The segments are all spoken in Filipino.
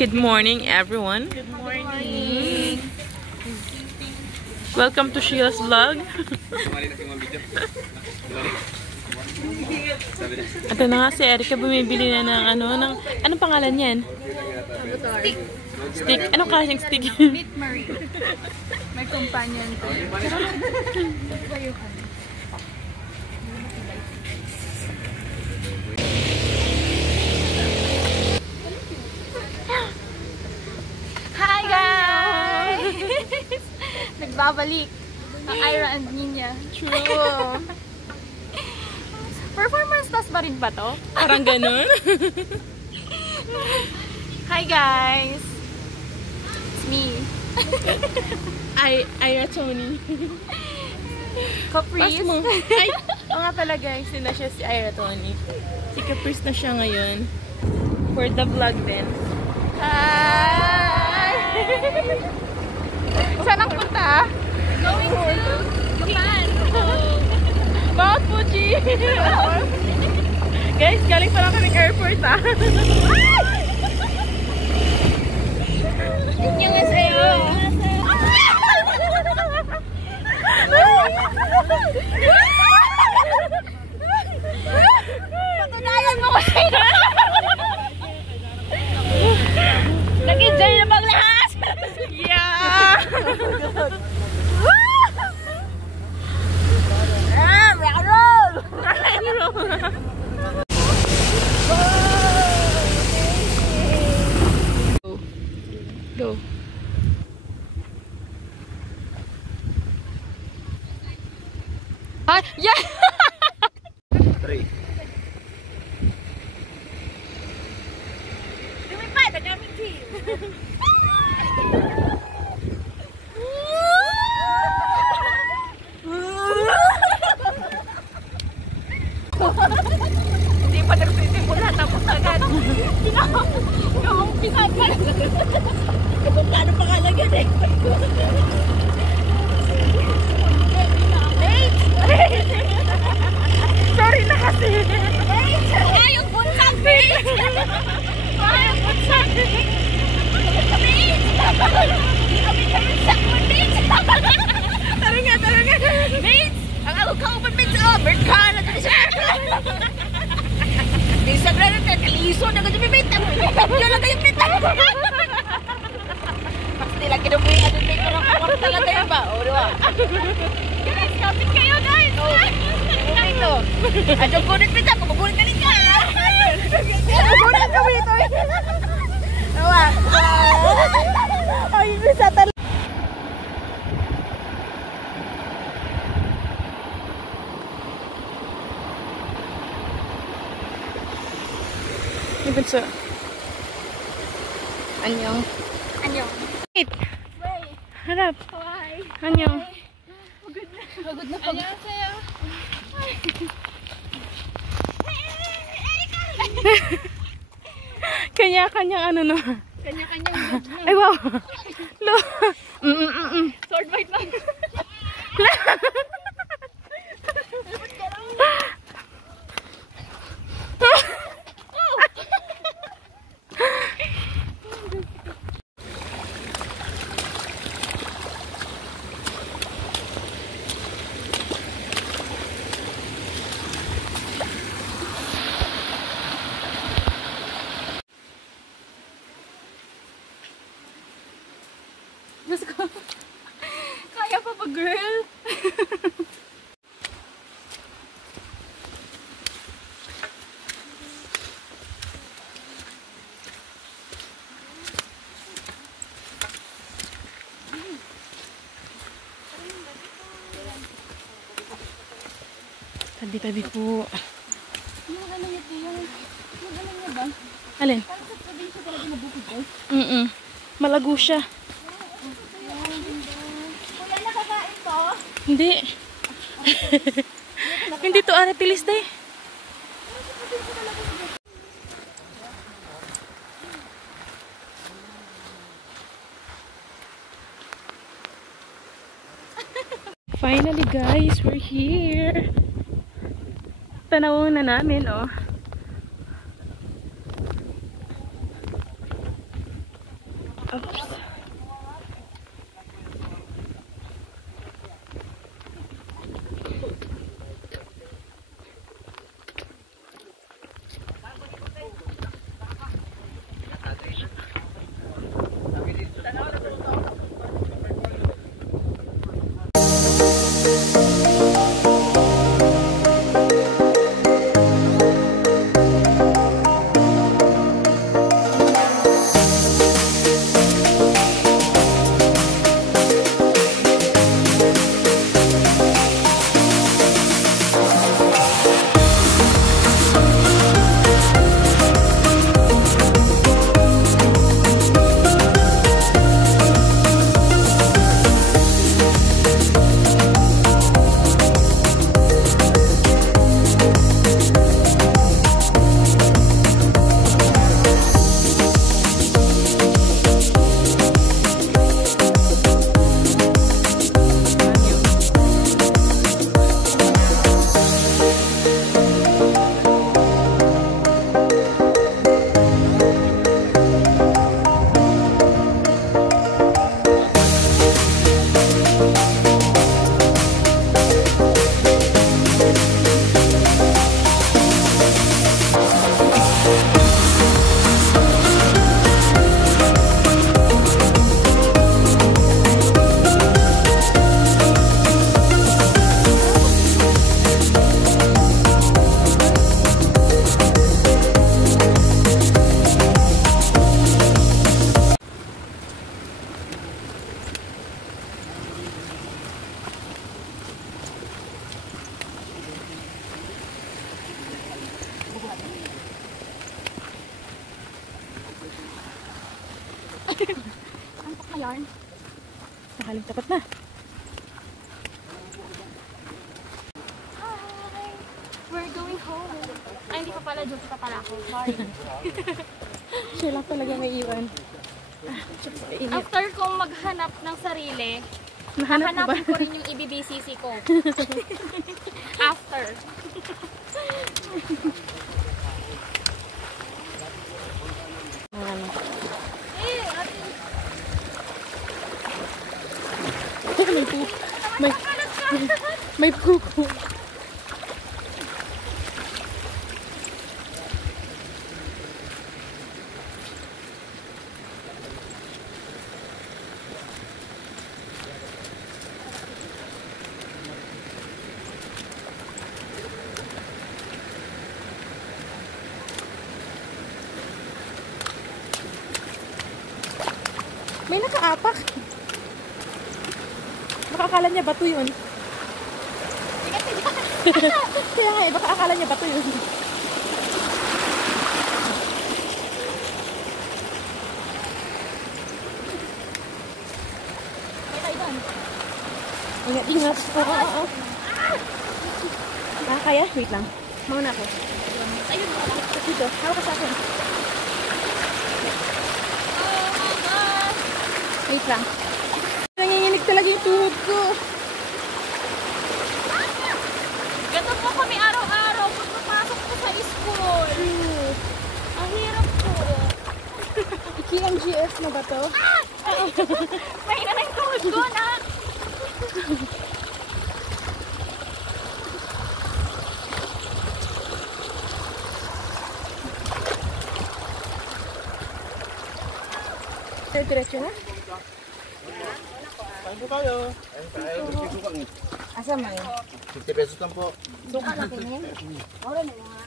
Good morning, everyone. Good morning. Welcome to Sheila's vlog. Ito na nga si Erica, bumibili na ng anong pangalan yan? Stick. Stick? Anong klaseng stick? Meet Marie. May companion to. Hi guys! Nagbabalik ang Ira and Nina. True. Performance task ba rin ba to? Parang ganun. Hi guys! It's me. Ira Tony. Caprice. Ay, oo nga pala guys, na siya si Ira Tony. Si Caprice na siya ngayon. For the vlog din. Hi! Saan ang punta? Going to Japan. Mount Fuji! Guys, galing pa lang kaming airport ah. Yung nga sa'yo. Patunayan mo kasi. Nag-enjoy na maglahas. Yeah! Rock and roll! Go. Hi! Yeah! 3. Lumipad ang aming team! Hindi pa nagsisimula, tapos agad. Pinamumpisan ka! Kung paano pakalagyan eh. Sorry na kasi. Ayong bunsan, bitch! Ayong bunsan! Bitch! Tara nga. Bitch! Ang ako kaupan, bitch! Oh, bird ka na dito siya! Di sa granat na, kaliso na ka dito, bitch! Yun lang kayong bitch! Mas nila kinubuhi, ano tayo ko ng kwarta talaga yun ba? O, diba? Guys, kapit kayo, guys! Ito. Adong gunit pita, magugulit ka rin ka. Magugulit ka rin ito. Nawa. Ay, bisa talaga. Ibig sa... Anyong. Anyong. Wait. Harap. Hi. Anyong. Pagod na pagod. Anyong sa'yo. Kanya-kanyang ano no. Kanya-kanyang good na. Ay wow. Lo. Sword fight lang. Diyos ko. Kaya pa ba, girl? Tabi-tabi po. Yung ano niya, yung ano niya ba? Alin? Parang sa probinsya talaga nabukid ko. Malago siya. Kuya, nakakain to? Hindi. Hindi to aratilis day. Finally guys, we're here. Tanawin na namin, oh. Antok na yarn. Nakaling tapat na. Hi! We're going home. Ay, hindi pa pala. Diyos pa pala ako. Sorry. Siya lang talaga may iwan. Init. After kong maghanap ng sarili, Nahanap mo ba? hahanapin ko rin yung IBBCC ko. After. Ano? Eh, ate. May pu... May... May puko. May nakaapak. Baka akala niya bato yun. Kaya nga eh, baka akala niya bato yun. May kaiban. Ingat, ingat. Oo. Kaya? Wait lang. Mauna ako. Ayun mo lang. Dito, hawak ka sa akin. Oh my God! Wait lang. Nanginginig talaga yung tuhod ko. Gato po kami araw-araw pag papasok ko sa school. Ang hirap po. KMGS na ba to? Mahina na yung tuhod ko na. Diretso na? Kain po tayo. Ayun tayo. Gusto ko ang Asa man? 50 pesos lang po. Suka na kinin. Wala na nga.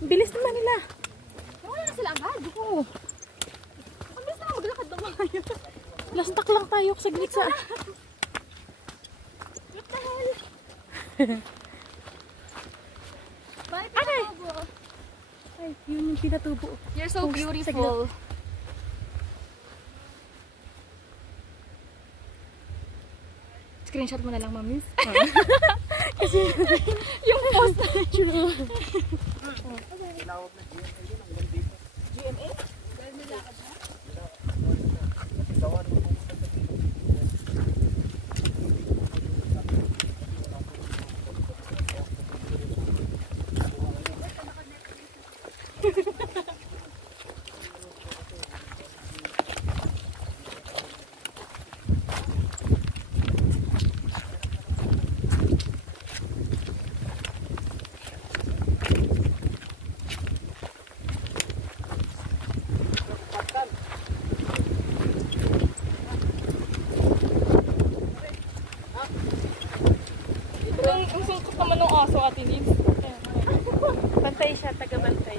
Bilis naman nila. Wala na sila agad. Oo. Ang bilis na maglakad ng mga yun. Lastak lang tayo sa gitsa. What the hell? Bye, Okay. Pinatubo. Ay, yun yung pinatubo. You're so Post, beautiful. Screenshot mo na lang, mamis. Kasi Yung post. true. Ang sungkot naman ng aso, Ate Nix. Bantay siya, taga-bantay.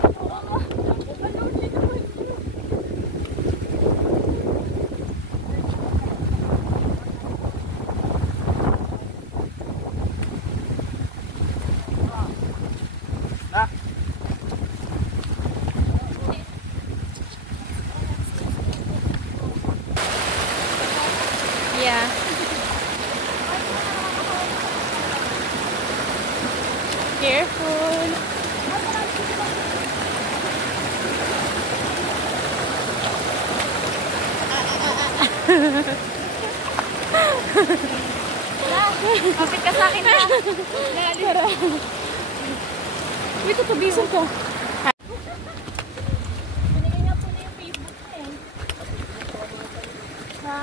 Yeah. Careful. Kapit ka sa akin na. Wait, tutabisan ko. Binigay nga po na yung Facebook ko eh. Ha?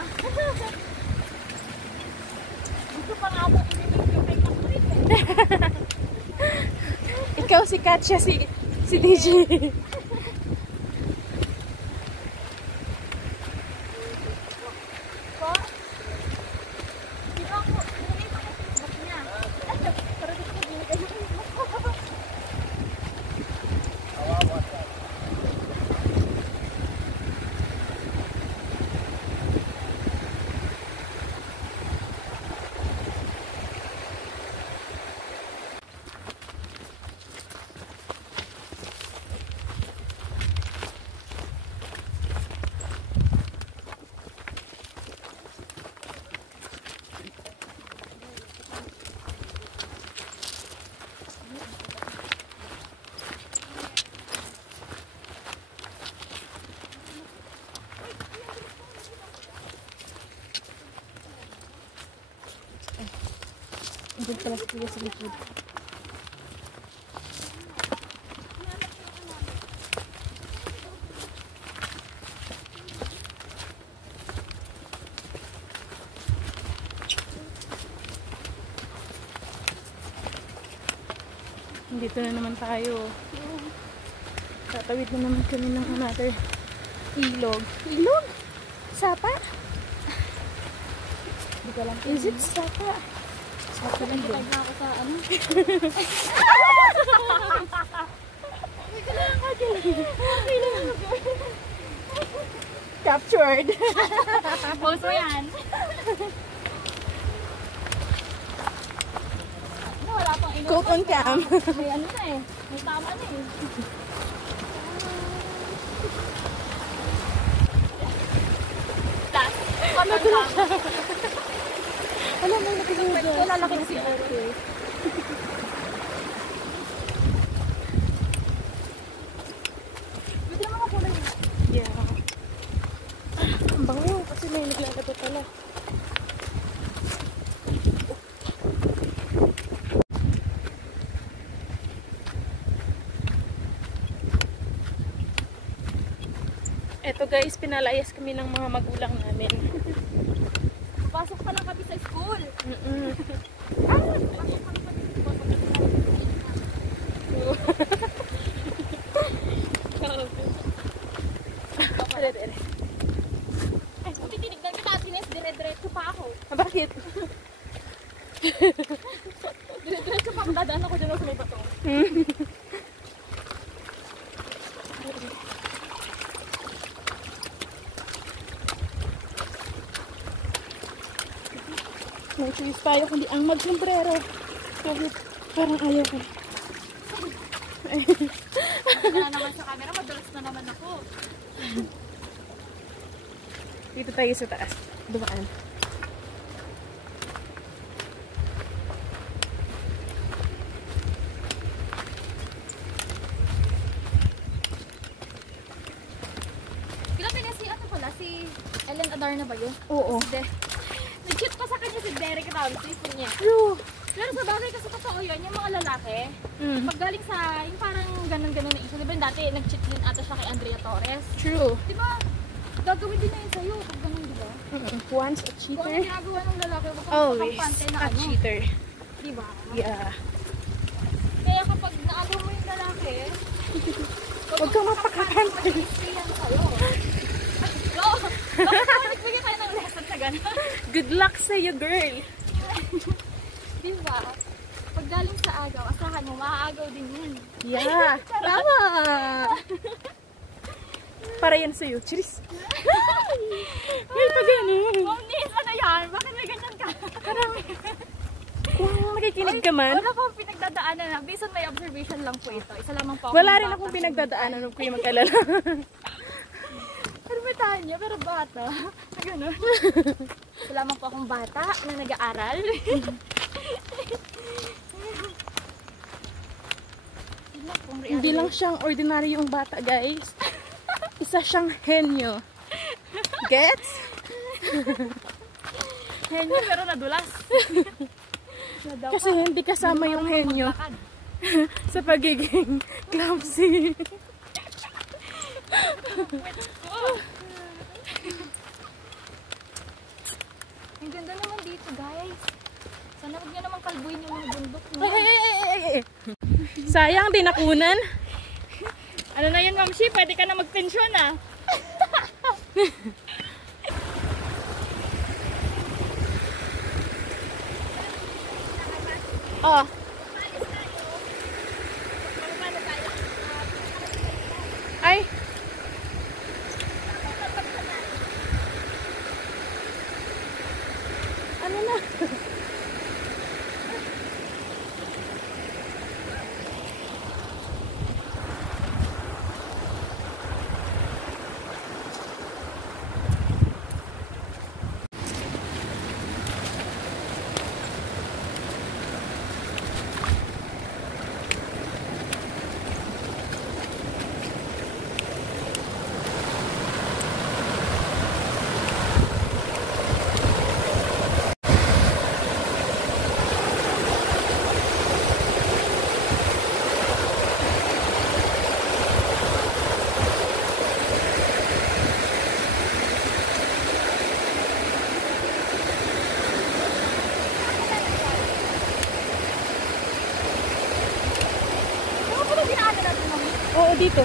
Gusto pa nga po pinipig yung Facebook ko eh. Ikaw si Katya, si DJ. Po? Di ba ako, binigay ko yung Facebook niya. Pero gusto ko binigay yung Facebook ko. pala sa likod. Dito na naman tayo. Tatawid na naman kami ng another ilog. Ilog? Sapa? Hindi ko lang. Is it sapa? Sapa lang din. Pag ako sa ano? Captured. Post mo yan. Ano, wala pang ino. Coat on cam. May ano na eh. May tama na eh. Last. Coat on cam. Alam mo, nakasunod. Lalaki na siguro. Pwede naman ako kulay. Yeah. Ang bango kasi may naglalato pala. Eto guys, pinalayas kami ng mga magulang namin. Pasok pa lang kami sa school. Ay, buti tinignan kita at Ines, dire-diretso pa ako. Bakit? Dire-diretso pa ako, dadaan ako dyan sa may bato. May choice tayo kundi ang mag-sombrero. Kahit parang ayaw ko. Ako na naman sa camera, madalas na naman ako. Dito tayo sa taas. Dumaan. Grabe na si ano pala, si Ellen Adarna ba yun? Oo. Nag-cheat pa sa kanya si Derek Ramsey, niya. True. Pero sa bagay kasi totoo yun, yung mga lalaki, pag galing sa, yung parang ganun-ganun na issue, di ba dati nag-cheat din ata siya kay Andrea Torres? True. Di ba, gagawin din na yun sa'yo, pag ganun, di ba? Once a Kung cheater, ano ginagawa ng lalaki, huwag kang always makampante na a ano, cheater. di ba? Yeah. Kaya kapag naagaw mo yung lalaki, Huwag kang mapakakante. mag-i-yan sa'yo. Oo, bakit nagbigay tayo ng lesson na gano'n? Good luck sa'yo, girl. Di ba? Pag galing sa agaw, asahan mo, maaagaw din yun. Yeah. Tama. Para yan sa'yo. Cheers. May pa ganun. Mom Nis, ano yan? Bakit may ganyan ka? Kung nakikinig ka man. Wala pong pinagdadaanan na. Based on my observation lang po ito. Isa lamang po Wala rin akong pinagdadaanan nung kuya mag-alala. Permitahan niya, pero bata. Ganun. Isa lamang po akong bata na nag-aaral. Hindi lang siyang ordinaryong bata, guys. Isa siyang henyo. Gets? Henyo pero nadulas. Kasi hindi kasama yung henyo sa pagiging clumsy. Ang ganda naman dito, guys. Sana huwag niyo naman kalbuin yung mga bundok niyo. Ay. Sayang, di nakunan. Ano na yun, Mamshi? Pwede ka na mag-tensyon, ah. Oh. Ay. Ano na? Oo, dito.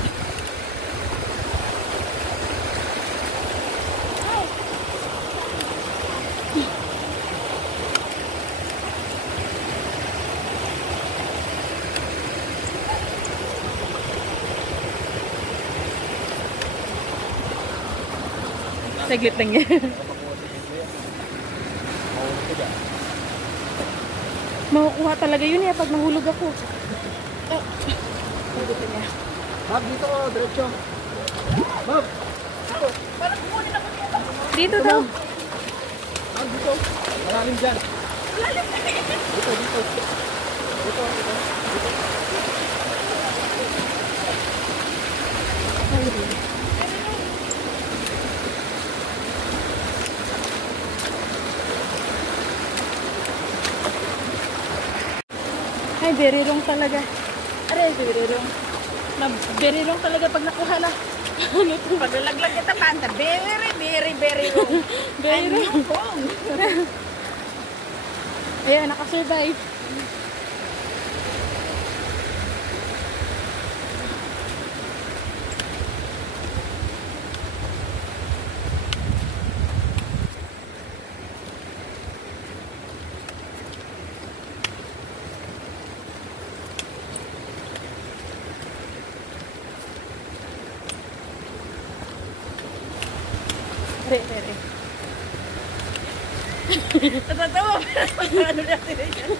Saglit lang yan. Makukuha talaga yun pag nahulog ako. Oh. Saglit lang yan. Mab, dito ko, diretso. Mab! Dito daw. Mab, dito. Malalim dyan. Dito, dito. Dito, dito. Ay, very wrong talaga. Aray, very wrong. Very wrong talaga pag nakuha na. Ano to? Pag nalaglag kita panta, very wrong. Very wrong. Ayan, nakasurvive. Re. Natatawa pero ano natin yan.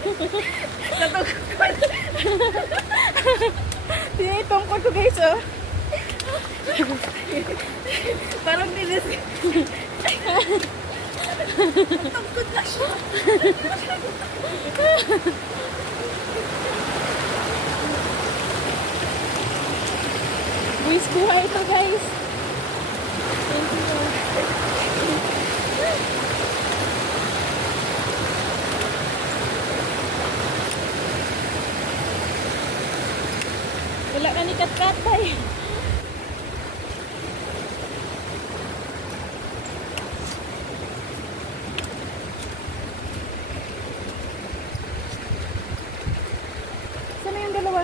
Tinitongkol ko guys, oh. Parang nilis. Tungkod na siya. Buwis buhay ito guys. Thank you. Wala ka ni Kat-Katay. Sana yung dalawa?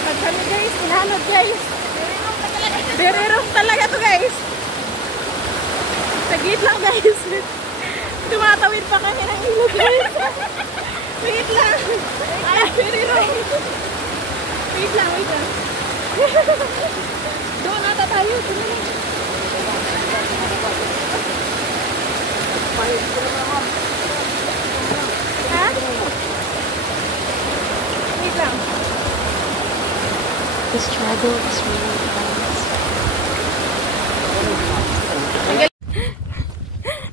Pagkano guys, inahanap guys. Very wrong talaga to guys. Saglit lang guys. Tumatawid pa kami ng ilog guys. Wait lang. Ay, very wrong. Wait lang. Doon ata tayo. Doon lang. Ha? Wait lang. The struggle is really intense.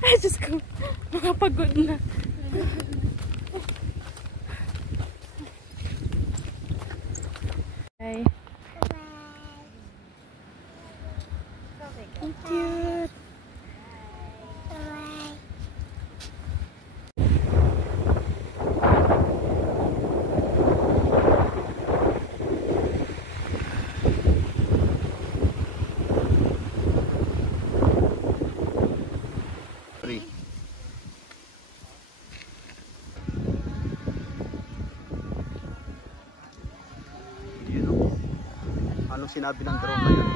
Ay, Diyos ko. Makapagod na. Bye. Ang cute. Anong sinabi ng drone na yun?